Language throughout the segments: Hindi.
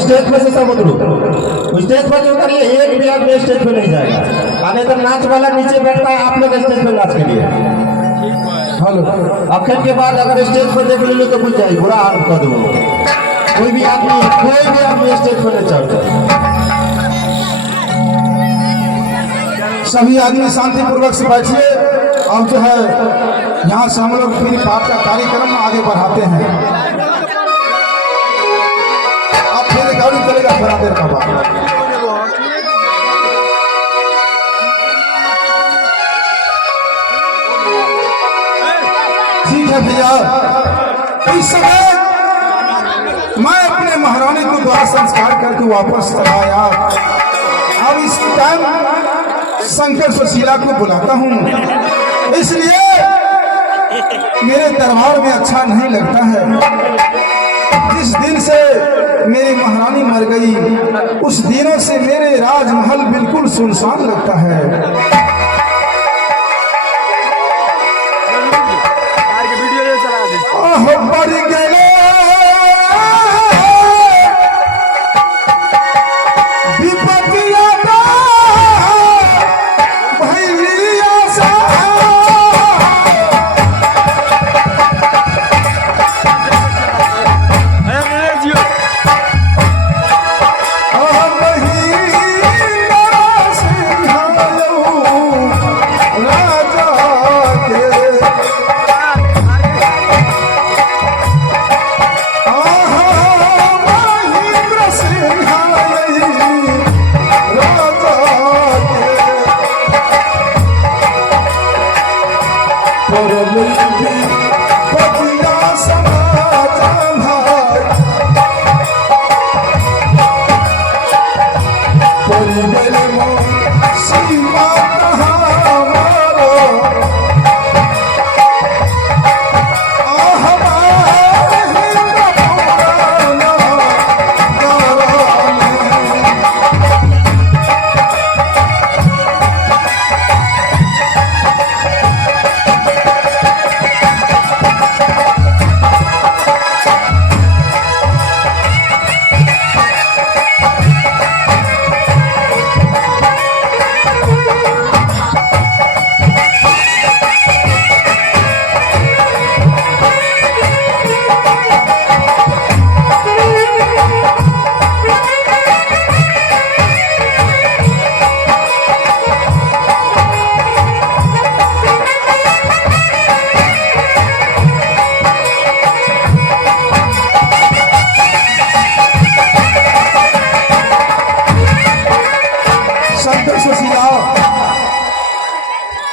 स्टेज पे से सब उतरो, स्टेज पर जो उतरिए एक भी आदमी स्टेज पे नहीं जाएगा। आने तो नाच वाला नीचे बैठता है, आप लोग स्टेज पे नाच के लिए। हेलो, अखन के बाद अगर स्टेज पर देख लो तो बुझ जाए, बुरा हाल कर दो। कोई भी आदमी स्टेज पर नहीं चढ़ता। सभी आदमी शांतिपूर्वक से बैठिए। अब जो है यहाँ से हम लोग फिर पाठ का कार्यक्रम आगे बढ़ाते हैं। अब फिर गाड़ी चलेगा थोड़ा देर का बाद। ठीक है भैया, इस समय मैं अपने महारानी को द्वार संस्कार करके वापस चला आया। अब इस टाइम शंकर सुशीला को बुलाता हूँ, इसलिए मेरे दरबार में अच्छा नहीं लगता है। जिस दिन से मेरी महारानी मर गई, उस दिनों से मेरे राजमहल बिल्कुल सुनसान लगता है।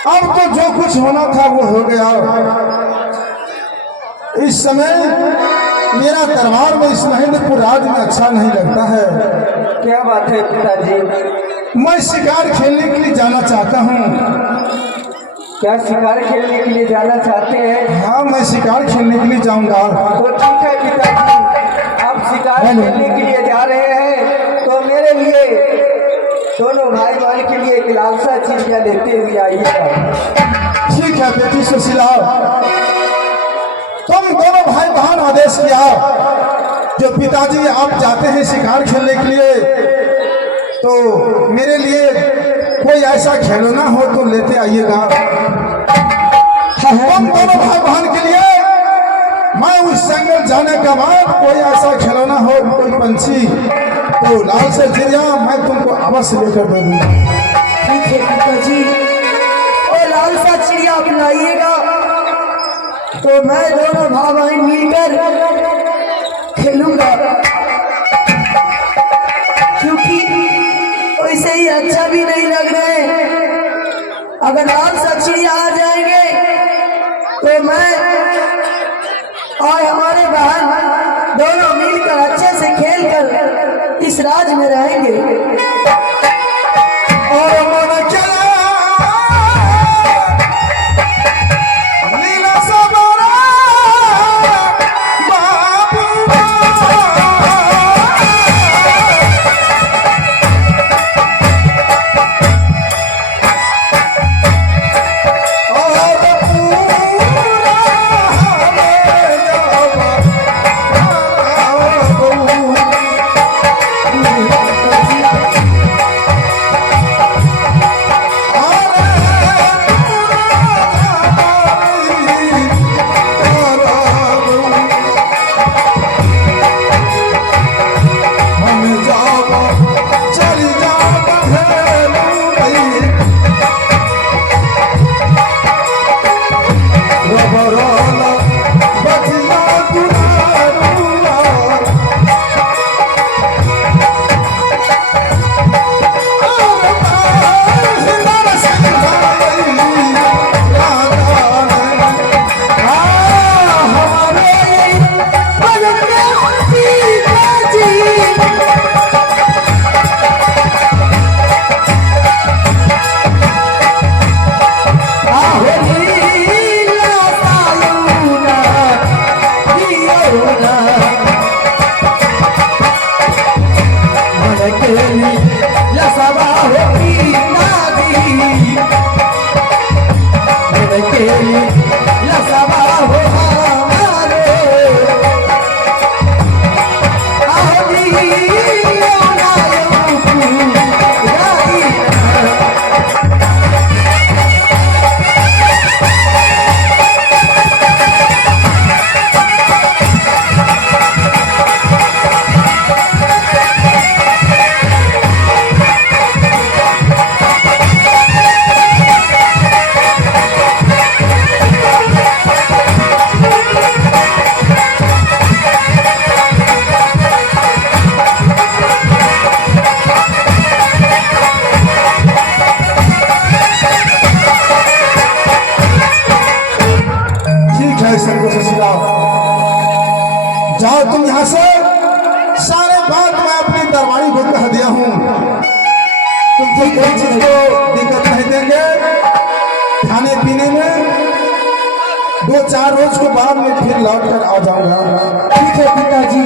अब तो जो कुछ होना था वो हो गया। इस समय मेरा दरबार में इस महेंद्रपुर राज्य में अच्छा नहीं लगता है। क्या बात है पिताजी? मैं शिकार खेलने के लिए जाना चाहता हूँ। क्या शिकार खेलने के लिए जाना चाहते हैं? हाँ, मैं शिकार खेलने के लिए जाऊंगा। तो ठीक है पिताजी, आप शिकार खेलने के लिए जा रहे हैं तो मेरे लिए दोनों भाई बहन के लिए एक लालसा चिड़िया लेते हुए आइएगा। ठीक है बेटी सुशीला, तुम दोनों भाई बहन आदेश किया। जो पिताजी आप जाते हैं शिकार खेलने के लिए, तो मेरे लिए कोई ऐसा खिलौना हो तो लेते आइएगा। तुम दोनों भाई बहन के लिए मैं उस जंगल जाने के बाद कोई ऐसा खिलौना हो, कोई पंछी, तो लाल से चिड़िया मैं तुमको अवश्य लेकर दे दूंगा। ठीक है पिताजी, और लाल सा चिड़िया आप लाइएगा तो मैं दोनों भाई बहन मिलकर खेलूंगा, क्योंकि वैसे ही अच्छा भी नहीं लग रहा है। अगर लाल सा चिड़िया आ जाएंगे तो मैं और हमारे बहन दोनों मिलकर अच्छे से खेलकर इस राज में रहेंगे। और मन चला लीला सबरा बाबू अकेली लसवा होती नादी अकेली लसवा हो हमारे जाओ तुम यहाँ से, सारे बात मैं अपनी दरबारी को कह दिया हूँ। तुमको कोई चीज को दिक्कत नहीं देंगे। खाने पीने में 2-4 रोज के बाद में फिर लौट कर आ जाऊंगा। ठीक है पिताजी।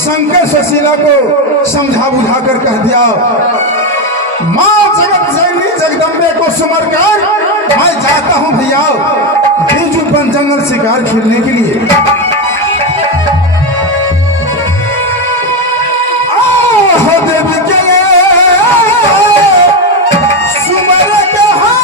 शंकर सुशीला को समझा बुझा कर कह दिया, माँ जगत जननी जगदम्बे को सुमर कर मैं जाता हूँ भैया बीजू बन जंगल शिकार खेलने के लिए। देवी के सुमर कहा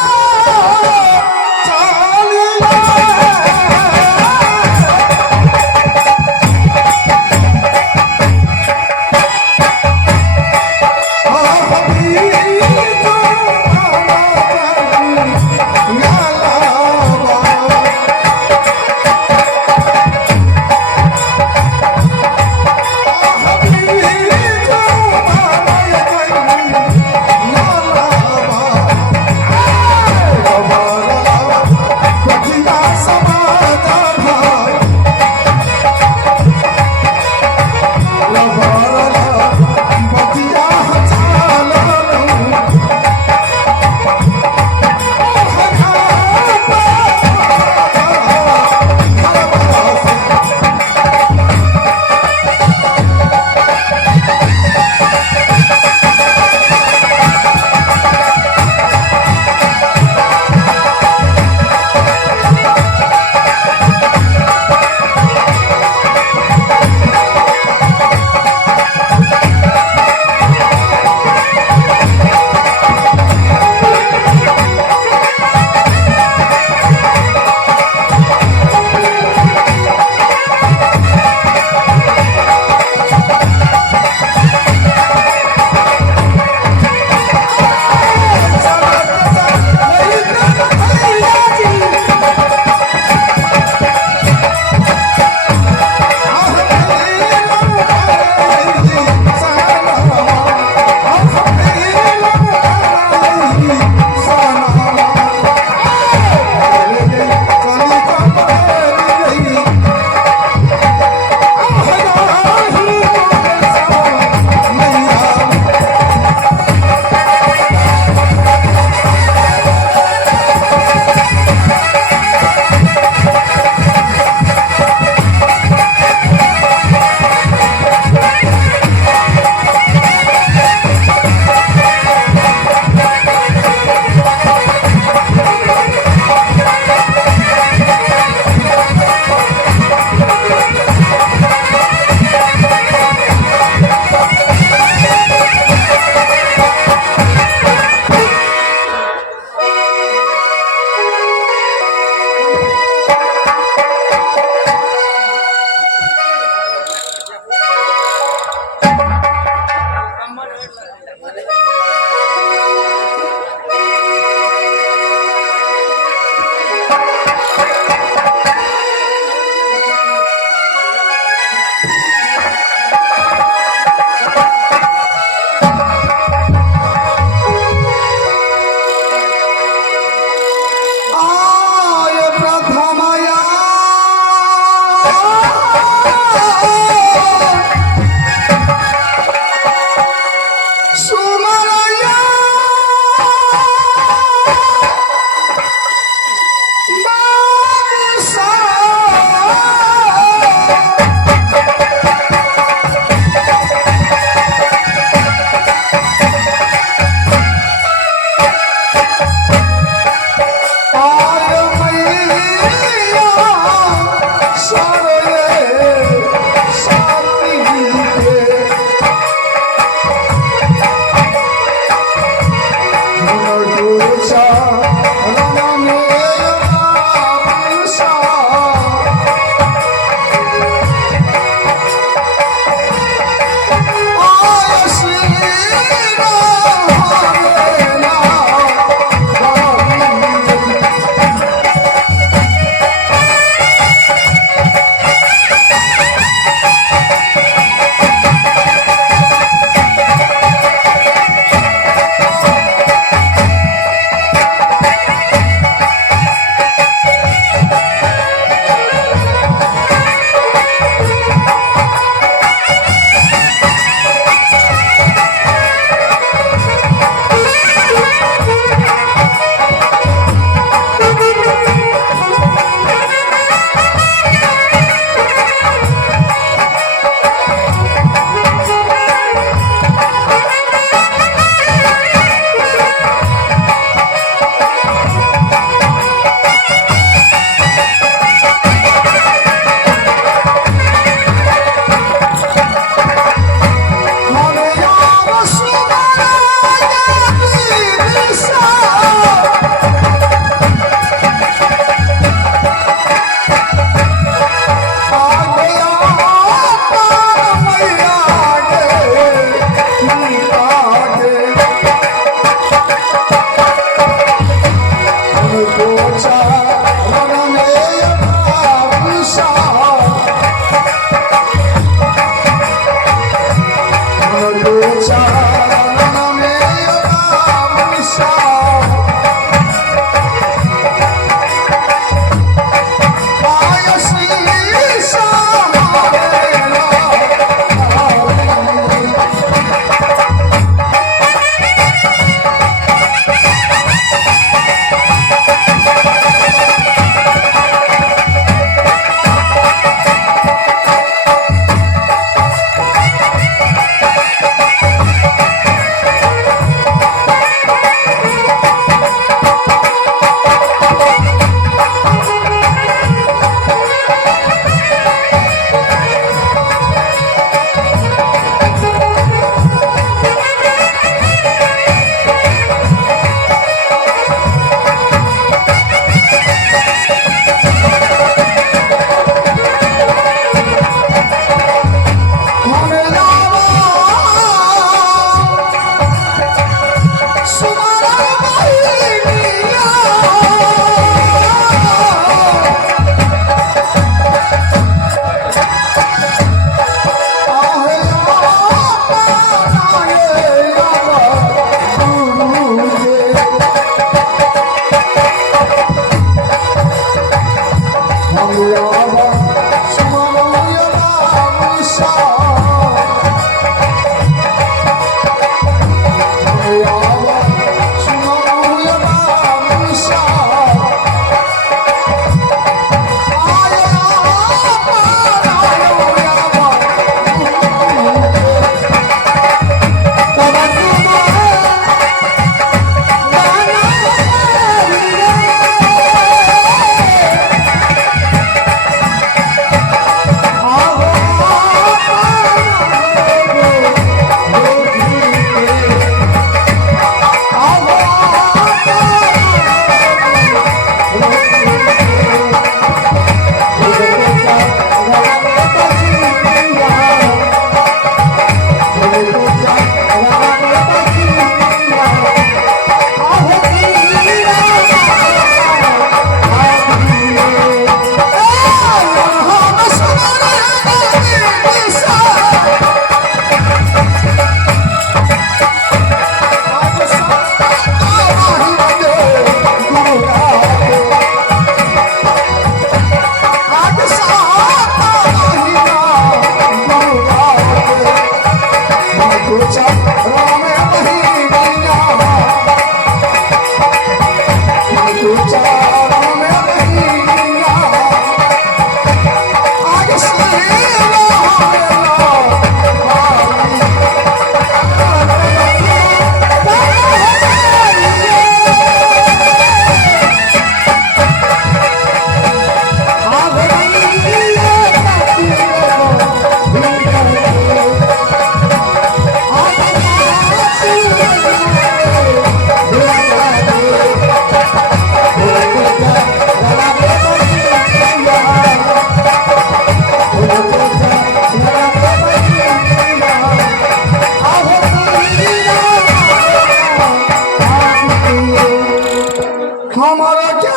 हमारा क्या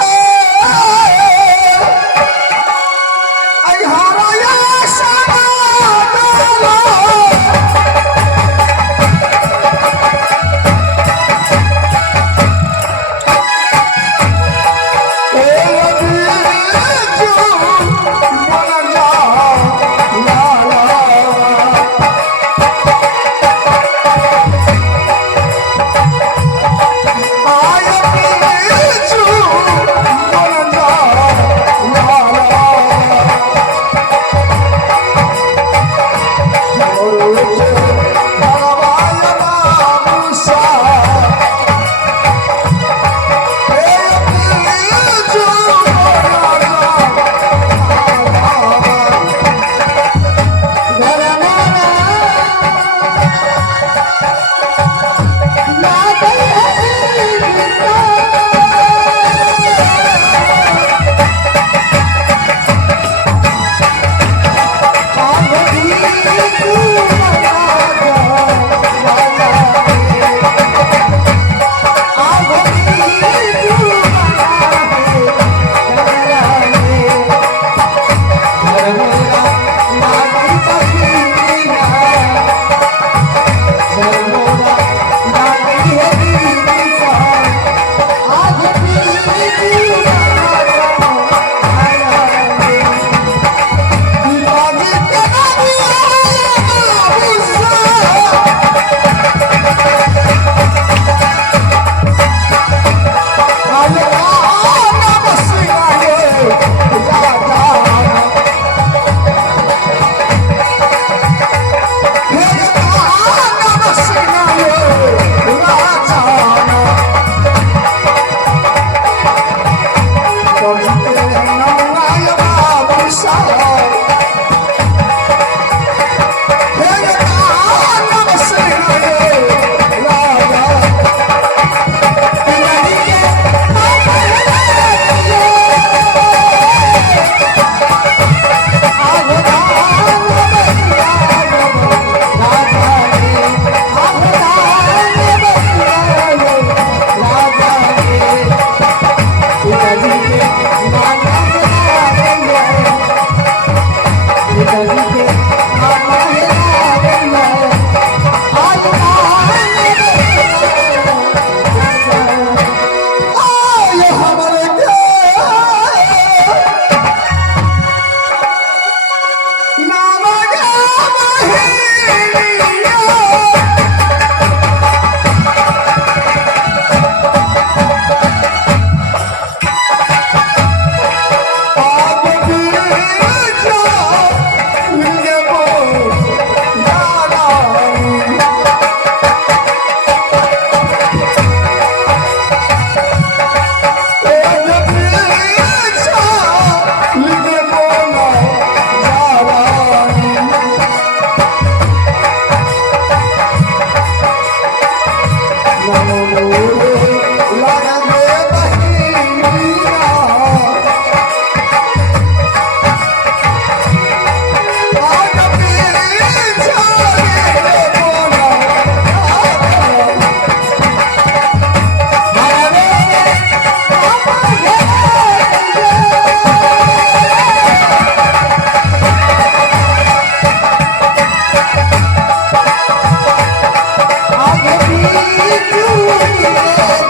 हमारा या आगे भी क्यों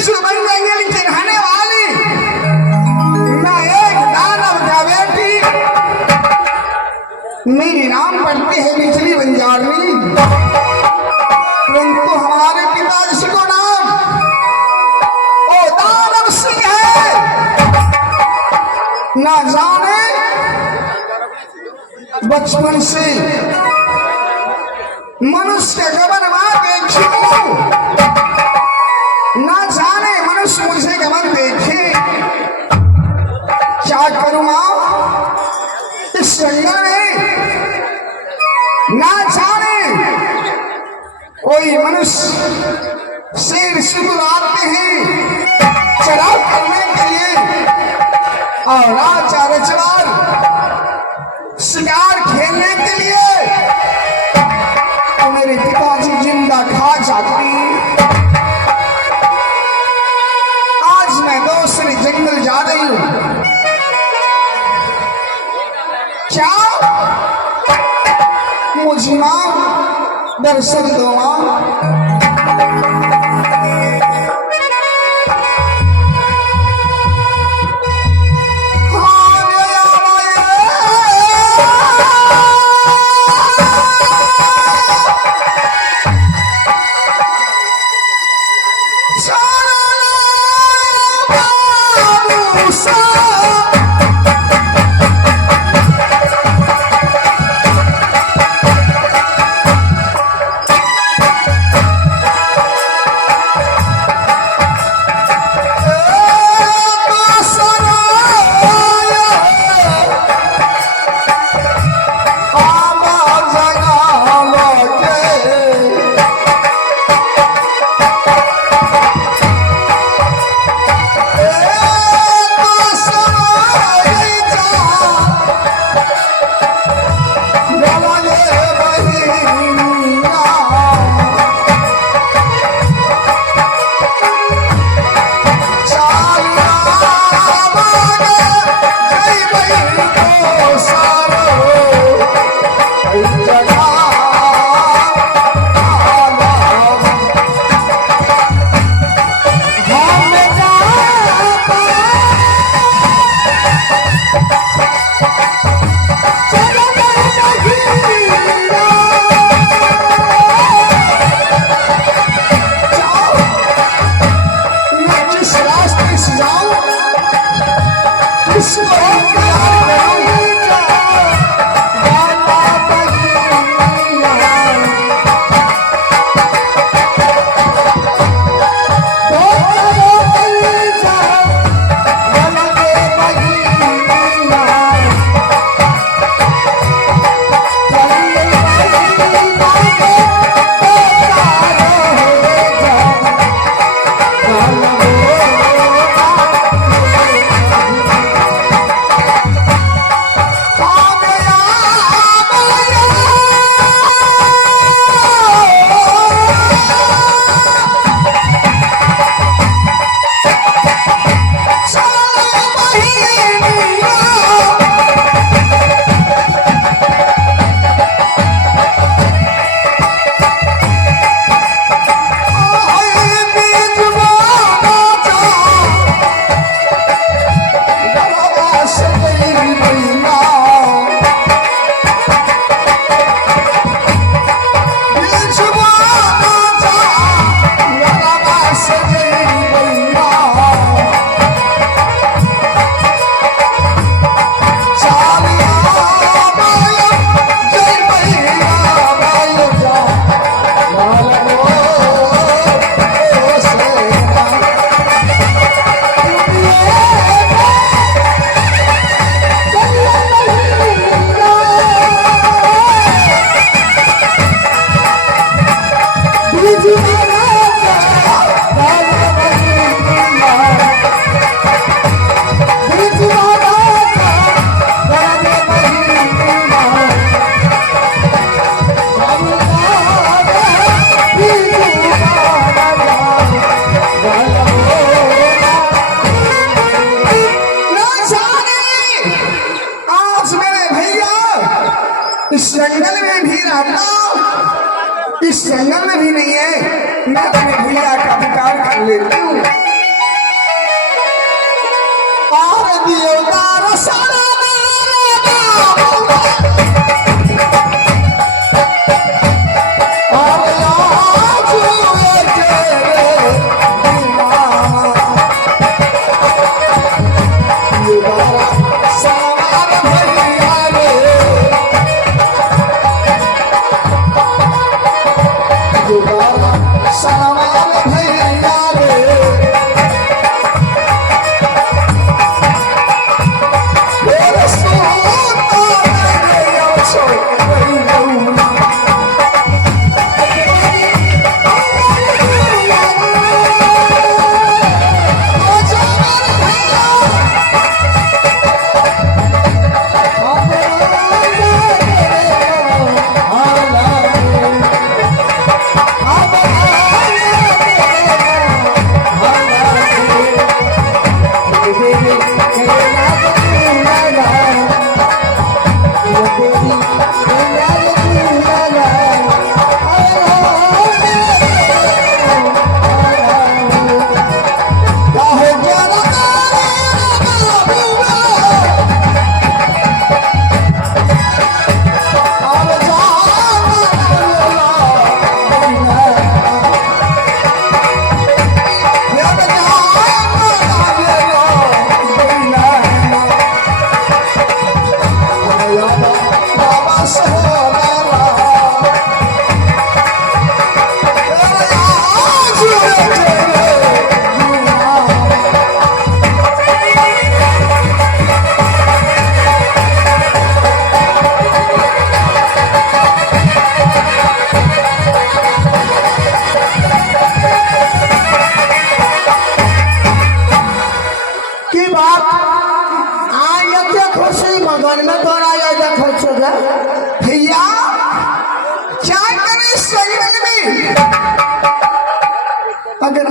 त्रिशूल बन जाएंगे, नीचे रहने वाली मैं एक दानव का बेटी, मेरी नाम पड़ती है बिजली बंजारनी, परंतु हमारे पिताजी को नाम ओ दानव सिंह है। ना जाने बचपन से मनुष्य गमन मां देखी हूं, ना जाने मनुष्य मुझे गमन देखे, क्या करूं मां इस गंगा ने, ना जाने कोई मनुष्य शेर से बुलाते हैं चढ़ाव करने के लिए, और राजा रचवार शिकार खेलने के लिए, तो मेरे पिताजी जिंदा खा जाती। आज मैं दूसरे जंगल जा रही हूं, क्या मुझे मां दर्शन दो मां।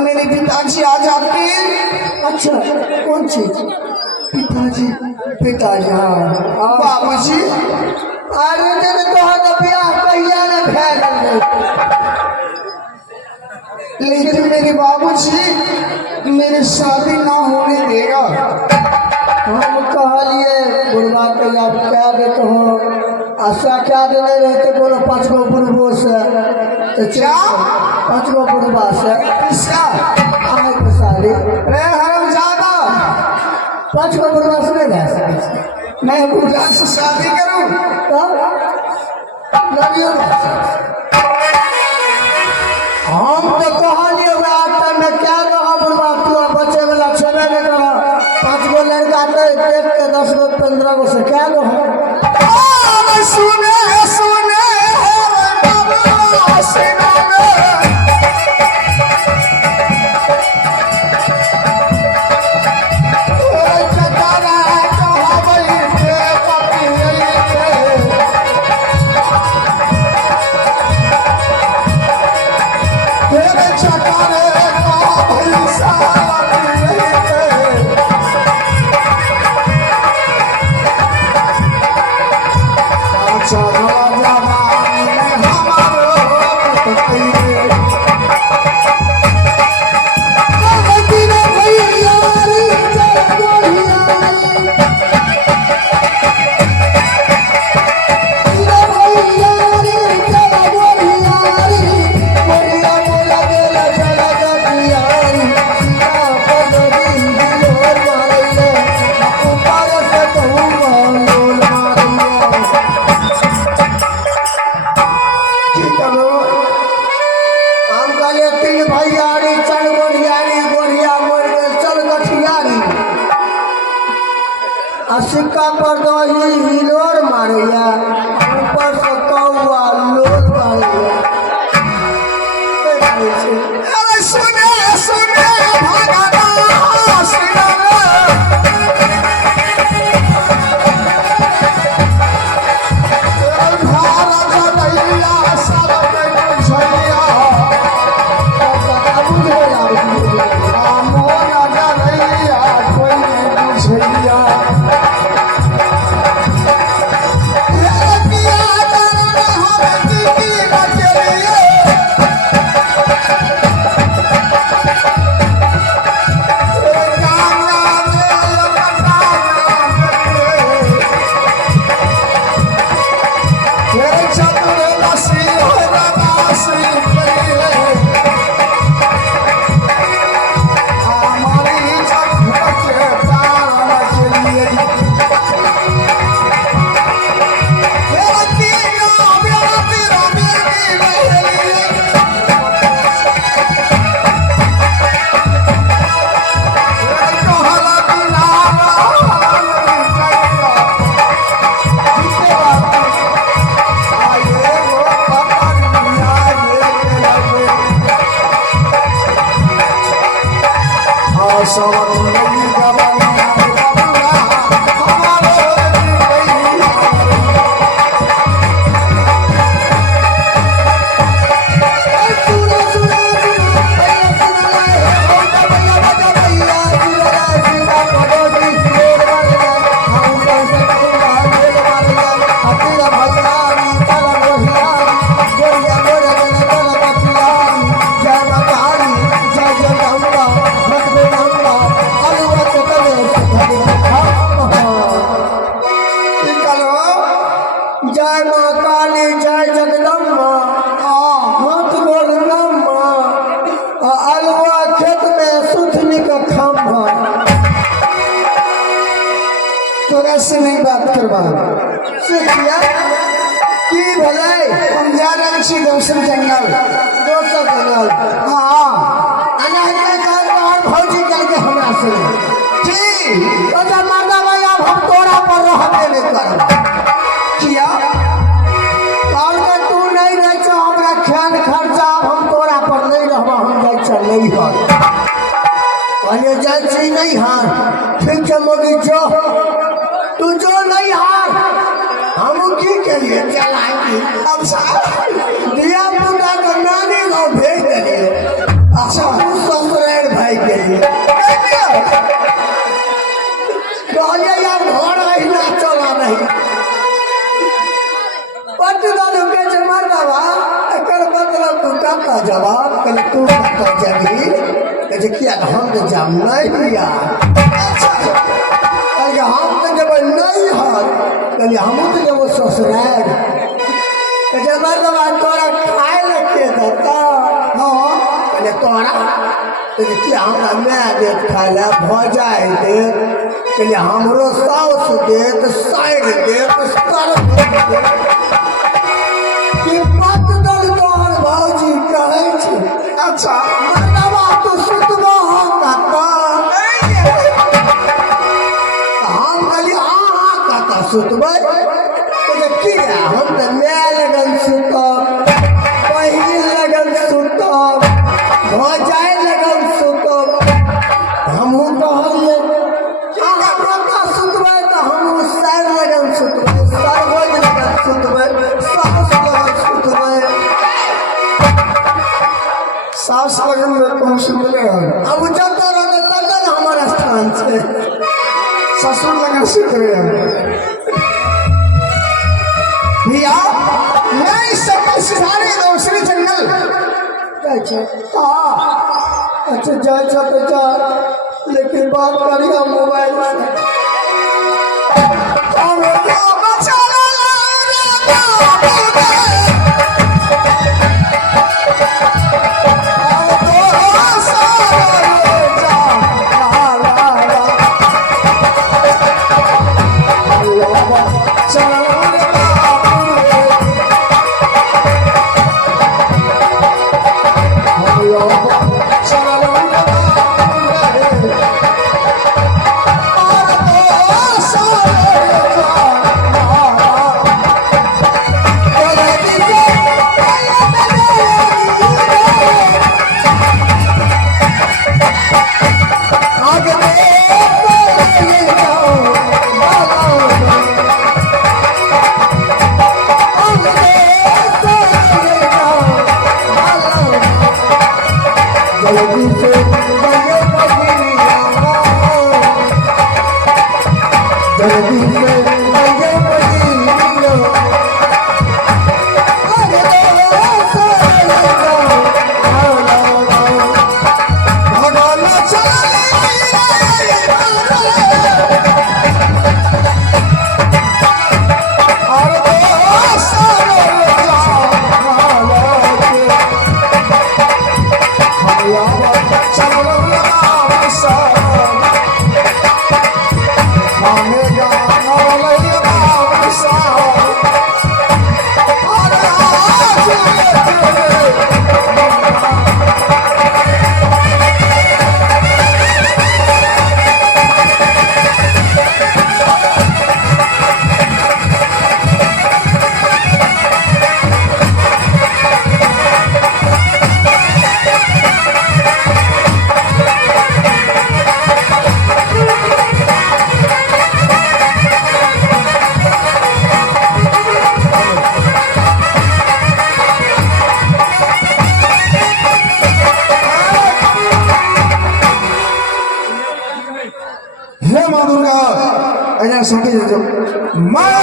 मेरे पिताजी आ जाते। अच्छा कौन चीज? पिताजी? पिताजी हाँ बाबूजी अरे जब तो ब्याह कहिया न फैल लेकिन मेरे बाबूजी मेरी शादी ना होने देगा। हम कहलिए बुढ़वा के आप क्या देते हो आशा क्या देने रहते बोलो 5 गो बुढ़बो से तो क्या? 5 गो बुढ़वा से इसका आए के साली रे हरम ज्यादा 5 गो बुढ़वा से नहीं रह सकते मैं बुढ़ा से शादी करूं तब लगियो हम तो कहलिए रात में क्या रहा बुढ़वा तू बच्चे वाला छबे नहीं करा 5 गो लड़का तो देख के 10 गो 15 गो से क्या रहा सुने सुने बाबा सुने सिक्का पर दही हिलोर मारैया ऊपर से कौआ लोल मारैया अरे सुने सुने भगवान सुने भारत दैया सब बुझैया मोर दैया कोई बुझैया जय माँ काली जय जगदम्बा हाथ गोलम्बा अलवा खेत में सुथनी का खम्भा तोरा से नहीं बात करवा सीखिया की भले हम जा रहे छी दोसर जंगल दोसर जंगल हाँ अनहरे काल बाहर भौजी करके हमरा से जी तो जब मर्दा भाई अब हम तोरा पर रहते नहीं कर किया काल में तू नहीं रह छो हमरा ख्याल खर्चा हम तोरा पर नहीं रहबा हम जाय चल नहीं हार कहले जाय छी नहीं हार ठीक है मोगी जो तू जो नहीं हार हम की करिए चलाएंगे अब साहब दिया मुंडा का नानी को भेज दिए अच्छा ससुर गेली कहलिए यार घर अहिना चला नहीं पट्टीदार के जे मार बाबा एकर मतलब तू का जवाब कल तू का जगी जे किया हम तो जाम नहीं यार अच्छा कल हम तो जब नहीं हाल कल हम तो जब ससुराल जे मार बाबा तोरा खाए लगे देता हां कल तोरा तो किया हमरा मैं देत खाए ला भजाए देत कल हमरो साउस देत साइड देत सर कि बात दल तोहर भौजी कहै छै अच्छा मरदवा तो सुतबा काका हम कहली हाँ काका सुतबै तो किया हम तो मैं लगन सुतब पहिल लगन सुतब भजाए लगन सुतब हमहूँ कहलिए हमरा सुतबै तो हमहूँ सर लगन सुतबै सरवज लगन सुतबै सास लगन सुतबै सास लगन में कौन सुतले अब जब तक हमारा स्थान है ससुर लगन सुतबै भैया मैं इस समय सिधारे दूसरे जंगल अच्छा जा तो जा लेकिन बात करिए मोबाइल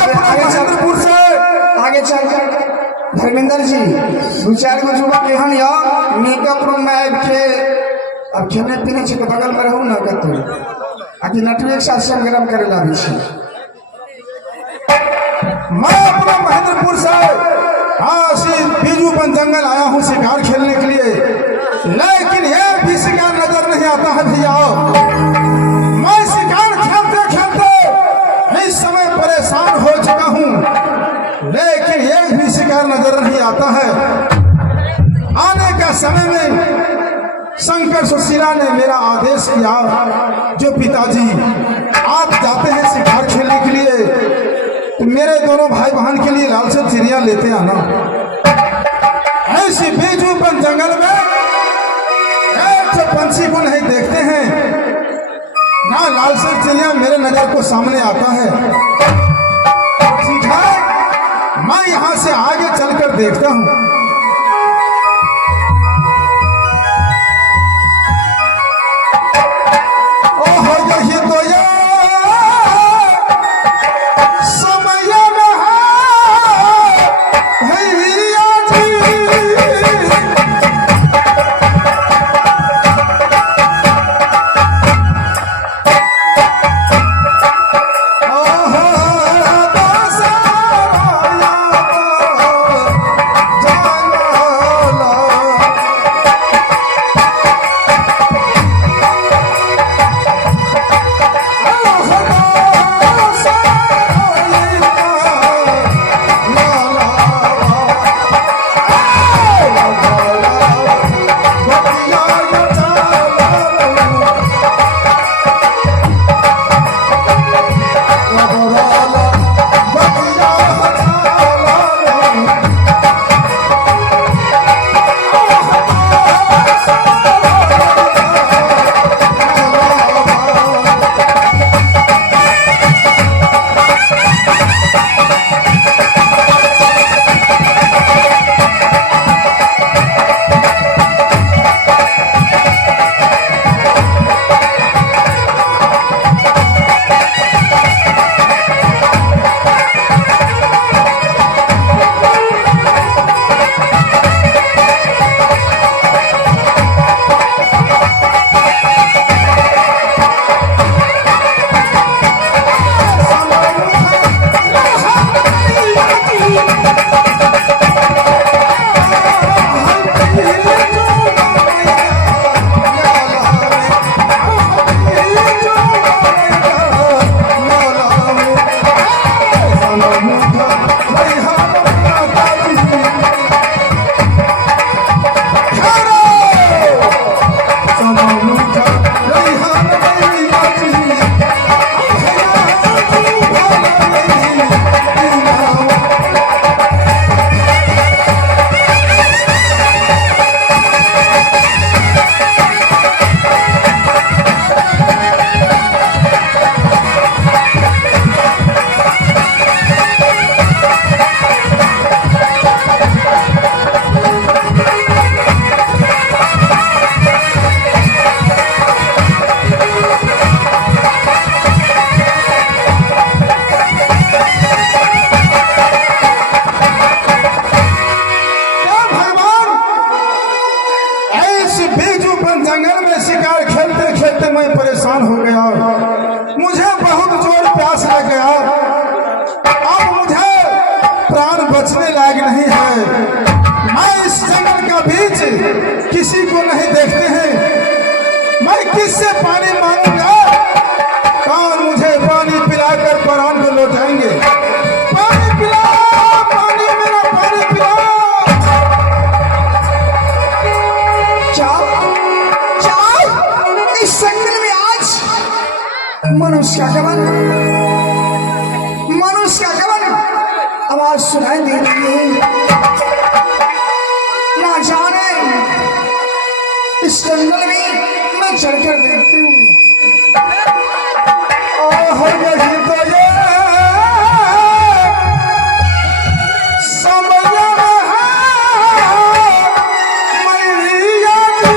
महेंद्रपुर से आगे चल धर्मेंद्र जी दू चार गो युवक एहन या मेकअप रूम में आबि के अब खेने पीने के बगल में रहू ना कतौ आकि नटवे के साथ संग्राम करे ला भी मैं अपना महेंद्रपुर से बीजू बन जंगल आया हूँ शिकार खेलने के लिए, लेकिन एक भी शिकार नजर नहीं आता है भैया। मैं शिकार खेलते खेलते इस समय परेशान हो चुका हूँ, लेकिन एक भी शिकार नजर नहीं आता है। आने का समय में शंकर सुशीला ने मेरा आदेश किया, जो पिताजी आप जाते हैं शिकार खेलने के लिए तो मेरे दोनों भाई बहन के लिए लाल से चिड़िया लेते आना। ऐसे बीजूपन जंगल में एक तो पंछी को नहीं देखते हैं, ना लाल से चिड़िया मेरे नजर को सामने आता है। ठीक है, मैं यहाँ से आगे चलकर देखता हूँ। परेशान हो गया, मुझे बहुत जोर प्यास लग गया, अब मुझे प्राण बचने लायक नहीं है। मैं इस जंगल का बीच किसी को नहीं देखते हैं, मैं किससे पानी मांगूंगा? कौन मुझे पानी पिलाकर प्राण को लौटाएंगे? पानी पिलाओ, पानी, मेरा पानी पिलाओ। इस जंगल में आज मनुष्य का गमन आवाज सुनाई दे रही है। ना जाने इस जंगल में मैं चलकर देखती हूँ। यही तो ये समय है मैया की।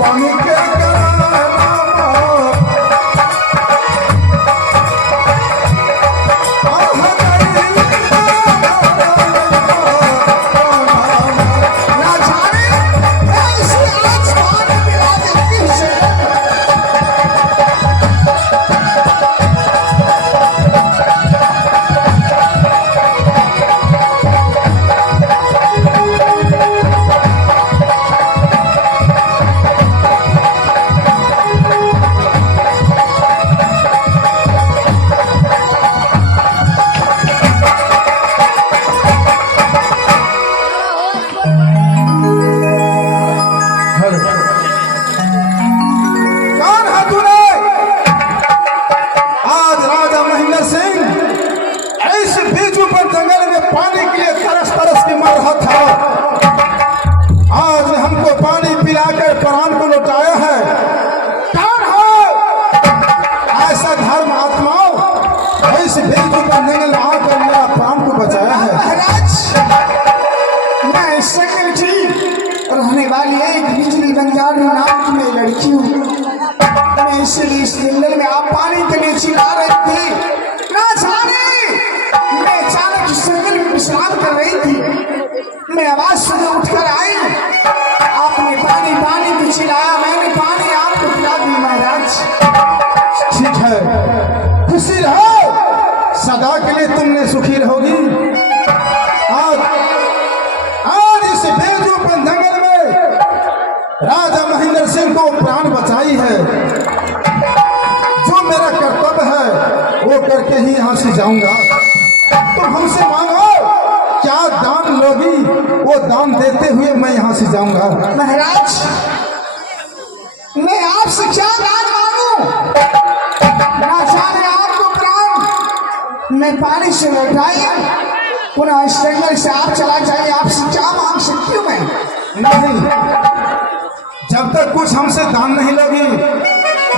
पानी के पानी के लिए तरस तरस के मर रहा था, आज हमको पानी पिलाकर प्राण को लौटाया है। कौन हो ऐसा धर्म आत्माओं इस भेजू पर जंगल में आकर मेरा प्राण को बचाया है? महाराज, मैं सेक्रेटरी रहने वाली एक बिजली बंजारू नाम की मैं लड़की हूँ। मैं इसलिए इस जंगल में आप पानी के लिए चिल्ला रही थी। ना जाने मैं अचानक इस जंगल में विश्राम कर रही थी, मैं आवाज सुने उठकर आई, आपने पानी पानी तो चिल्लाया, मैंने पानी आपको पिला दी महाराज। ठीक है, खुशी रहो, सदा के लिए तुमने सुखी रहोगी। आज इस बेजोपन जंगल में राजा महेंद्र सिंह को प्राण बचाई है। जो मेरा कर्तव्य है वो करके ही यहाँ से जाऊंगा। तुम हमसे मांगो, क्या दान लोगी, वो दान देते हुए मैं यहाँ से जाऊंगा। महाराज, मैं आपसे क्या दान मांगू? ना जाने आपको प्राण मैं पानी से लौटाई, पुनः इस जंगल से आप चला जाइए। आपसे क्या मांग सकती हूँ मैं? नहीं, जब तक कुछ हमसे दान नहीं लोगी,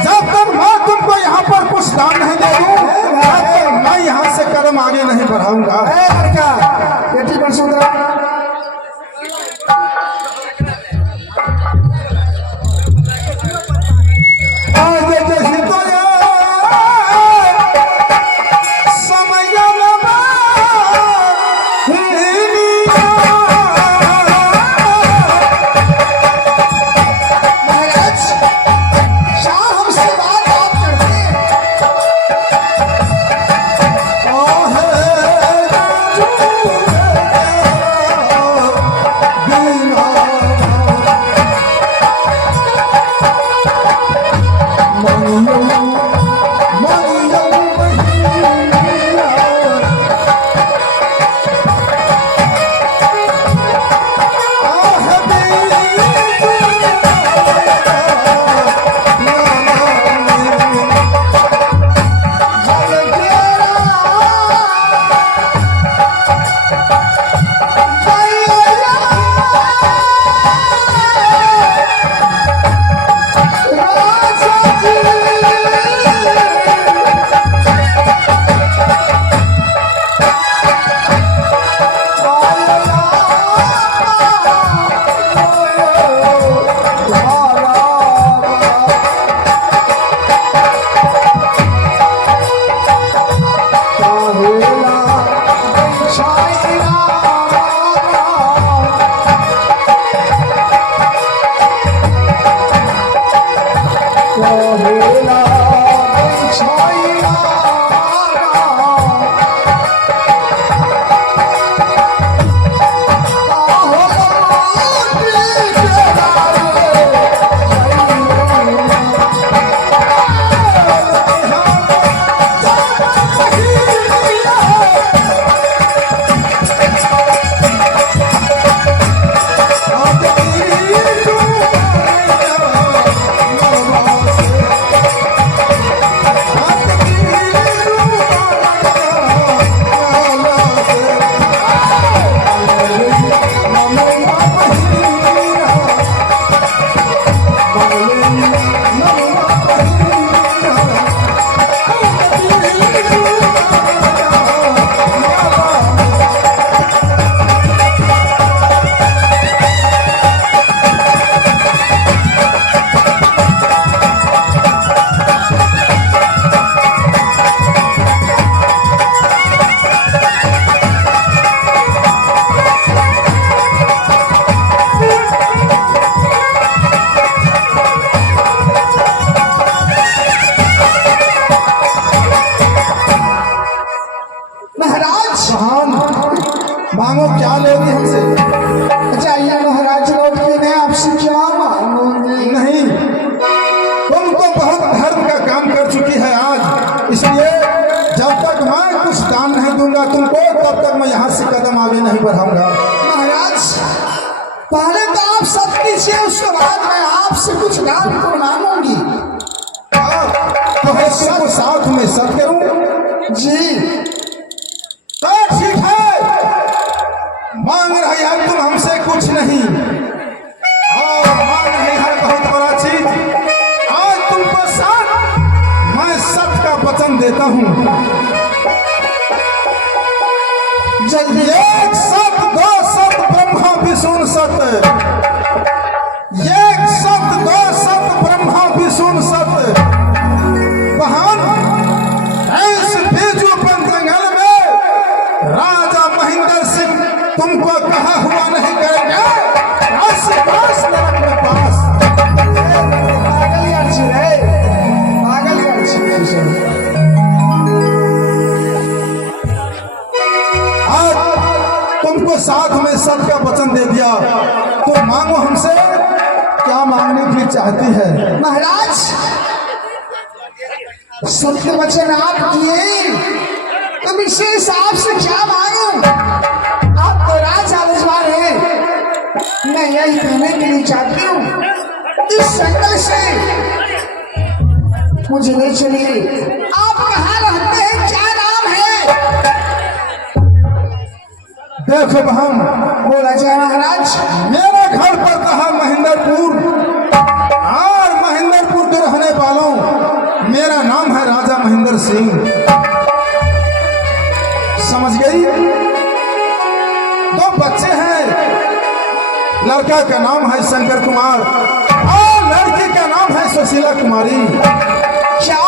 जब तक मैं तुमको यहाँ पर कुछ दान नहीं दे दूँ, तब तक मैं यहाँ से कदम आगे नहीं बढ़ाऊंगा। बेटी पर सुधरा मांगो, क्या लोगी हमसे? अच्छा ये महाराज लौट के मैं आपसे क्या मांगूंगी? नहीं, तुम तो बहुत धर्म का काम कर चुकी है आज, इसलिए जब तक मैं कुछ दान नहीं दूंगा तुमको, तब तक मैं यहाँ से कदम आगे नहीं बढ़ाऊंगा। महाराज, पहले तो आप सब कीजिए, उसके बाद मैं आपसे कुछ दान को मांगूंगी। तो है सबको साथ में सब करूं जी। तो ठीक है, मांग रहे हैं तुम हमसे कुछ नहीं, और मांग रहे हैं बहुत बड़ा चीज। आज तुमको साथ मैं सत्य का वचन देता हूं। जल्दी एक सत्य, दो सत्य, ब्रह्मा विष्णु सत्य। एक सत्य, दो सत्य, ब्रह्मा विष्णु सत्य। महान ऐसे बेजोपन जंगल में राजा महेंद्र सिंह तुमको कहा हुआ नहीं दे दिया, तो मांगो हमसे क्या मांगने की चाहती है। महाराज सत्य वचन आप किए तो विशेष आपसे क्या मांगू? आप तो राजा रजवार है। मैं यही कहने के लिए चाहती हूँ, इस जंगल से मुझे ले चलिए। आप कहाँ रहते हैं, क्या नाम है? देखो बहन, बोला जाए महाराज। मेरा घर पड़ता है महेंद्रपुर, और महेंद्रपुर के रहने वालों, मेरा नाम है राजा महेंद्र सिंह। समझ गई? 2 बच्चे हैं, लड़का का नाम है शंकर कुमार और लड़की का नाम है सुशीला कुमारी। क्या?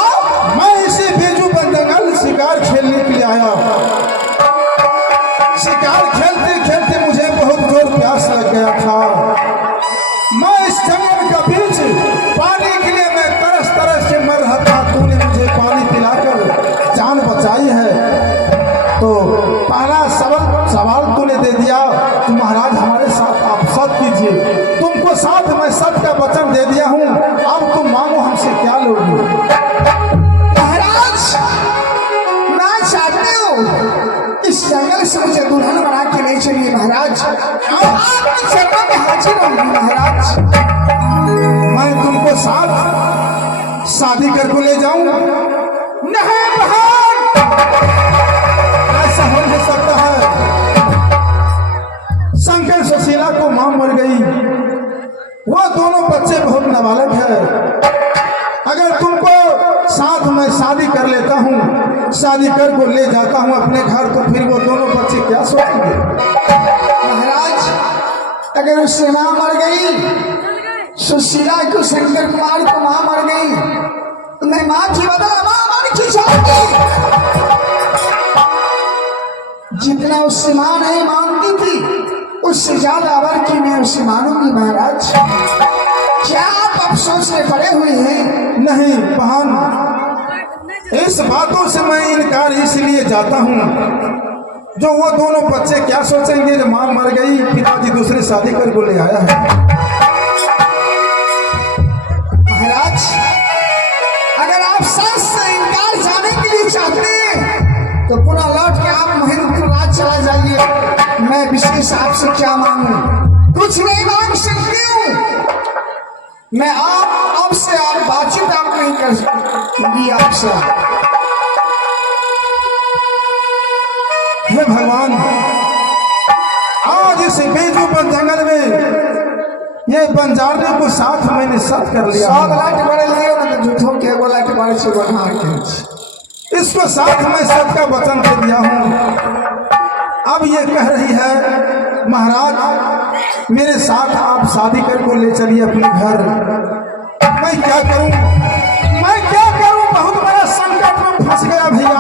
मैं इसी बीजू बंदंगल शिकार खेलने के लिए आया। शिकार खेलते खेलते मुझे बहुत जोर प्यास लग गया था। मैं इस जंगल के बीच पानी के लिए मैं तरस तरस से मर रहा था। तूने मुझे पानी पिलाकर जान बचाई है। तो पहला सवाल तूने दे दिया कि महाराज हमारे साथ आप सत्य कीजिए। तुमको साथ मैं सत्य का वचन दे दिया हूँ, अब तुम मांगो हमसे क्या लोगी। महाराज मैं चाहती हूँ इस जंगल से मुझे दुल्हन बना के ले चलिए महाराज। आपकी चरणों में हाजिर होंगी महाराज। मैं तुमको साथ शादी करके ले जाऊं? नहीं बहन, ऐसा हो नहीं सकता है। शंकर सुशीला को मां मर गई, वो दोनों बच्चे बहुत नाबालग है। अगर तुमको साथ में शादी कर लेता हूँ, शादी कर को ले जाता हूँ अपने घर, तो फिर वो दोनों बच्चे क्या सोचेंगे? महाराज अगर उससे मां मर गई, सुशीला को शंकर कुमार को मां मर गई, तो मैं मां की बदला मां मर की चाहती। जितना उससे मां नहीं मानती थी, उससे ज्यादा वर की मैं उसे मानूंगी महाराज। क्या आप अफसोस में पड़े हुए हैं? नहीं बहन, इस बातों से मैं इनकार इसलिए जाता हूँ, जो वो दोनों बच्चे क्या सोचेंगे जो मां मर गई, पिताजी दूसरी शादी कर को ले आया है। महाराज अगर आप सच से इनकार जाने के लिए चाहते हैं, तो पुनः लौट के आप महेंद्रपुर राज चला जाइए। मैं विशेष आपसे क्या मांगू? कुछ नहीं मांग सकती हूँ। मैं आपसे और बातचीत आप नहीं कर सकती आपसे। हे भगवान, आज इस बेजू पर जंगल में ये बंजारने को साथ मैंने साथ कर लिया। 100 लाख बड़े लिए ना, तो झूठों के बोला के बारे से बढ़ा के इसको साथ में सत्य का वचन दे दिया हूँ। अब ये कह रही है महाराज मेरे साथ आप शादी कर को ले चलिए अपने घर। मैं क्या करूं, मैं क्या करूं? बहुत बड़ा संकट में फंस गया भैया।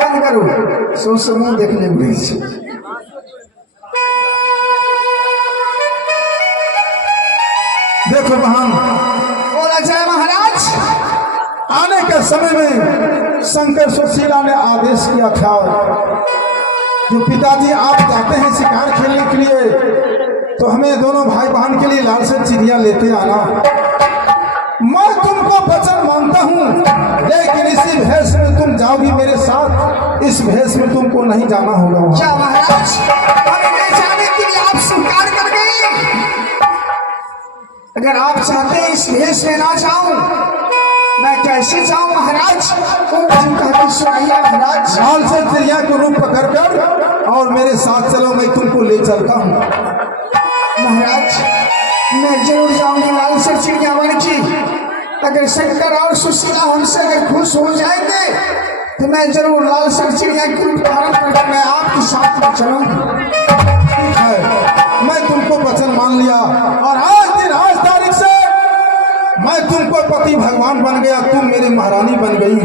बंद करो, सो मुंह देखने में देखो बहन, बोला जाए महाराज। आने के समय में शंकर सुशीला ने आदेश किया था जो पिताजी आप जाते हैं शिकार खेलने के लिए, तो हमें दोनों भाई बहन के लिए लाल से चिड़िया लेते आना। मैं तुमको वचन मानता हूँ, लेकिन इसी भेष में तुम जाओगी मेरे साथ, इस भेष में तुमको नहीं जाना होगा। क्या महाराज हमें ले जाने के लिए आप स्वीकार कर गए? अगर आप चाहते हैं इस भेष में ना जाऊं, मैं कैसे जाऊं महाराज? सुनाइए महाराज। लाल से चिड़िया को रूप पकड़ कर और मेरे साथ चलो, मैं तुमको ले चलता हूँ। महाराज मैं जरूर जाऊंगी लाल से चिड़िया बन की। अगर शंकर और सुशीला हमसे अगर खुश हो जाएंगे, तो मैं जरूर लाल से चिड़िया की रूप धारण करके मैं आपके साथ में चलूंगी। ठीक है, मैं तुमको वचन मान लिया, और आज तारीख से मैं तुमको पति भगवान बन गया, तुम मेरी महारानी बन गई।